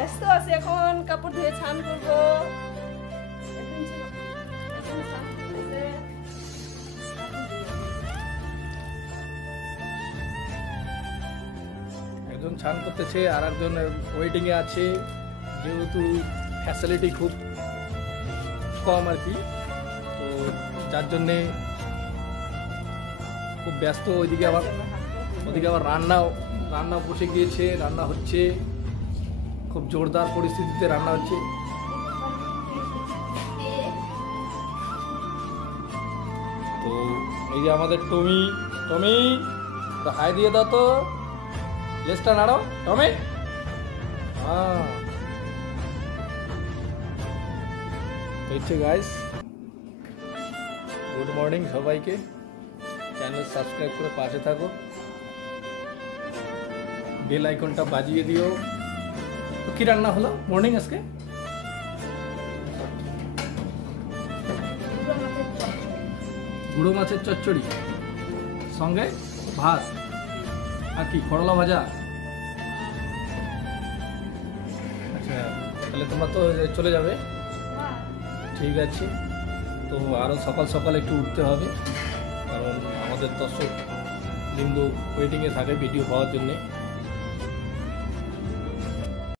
ব্যস্ত আছি এখন, কাপড় ধুয়ে স্নান করবো। একজন স্নান করতেছে আর একজন ওয়েটিং এ আছে, যেহেতু ফ্যাসিলিটি খুব কম আর কি, তো যার জন্যে খুব ব্যস্ত। ওইদিকে আবার রান্না বসে গিয়েছে, রান্না হচ্ছে, খুব জোরদার পরিস্থিতিতে রান্না হচ্ছে। তো এই যে আমাদের টমি তো হাই দিয়ে দাও তো, লেজটা নাড়ো টমি। হ্যাঁ হচ্ছে গাইস, গুড মর্নিং সবাইকে। চ্যানেল সাবস্ক্রাইব করে পাশে থাকো, বেল আইকনটা বাজিয়ে দিও। তো কি রান্না হলো মর্নিং আজকে? গুঁড়ো মাছের চচ্চড়ি, সঙ্গে ভাত আর কি করলা ভাজা। আচ্ছা, তাহলে তোমরা তো চলে যাবে, ঠিক আছে। তো আরও সকাল সকাল একটু উঠতে হবে, কারণ আমাদের দর্শক বিন্দু ওয়েটিংয়ে থাকে ভিডিও পাওয়ার জন্যে।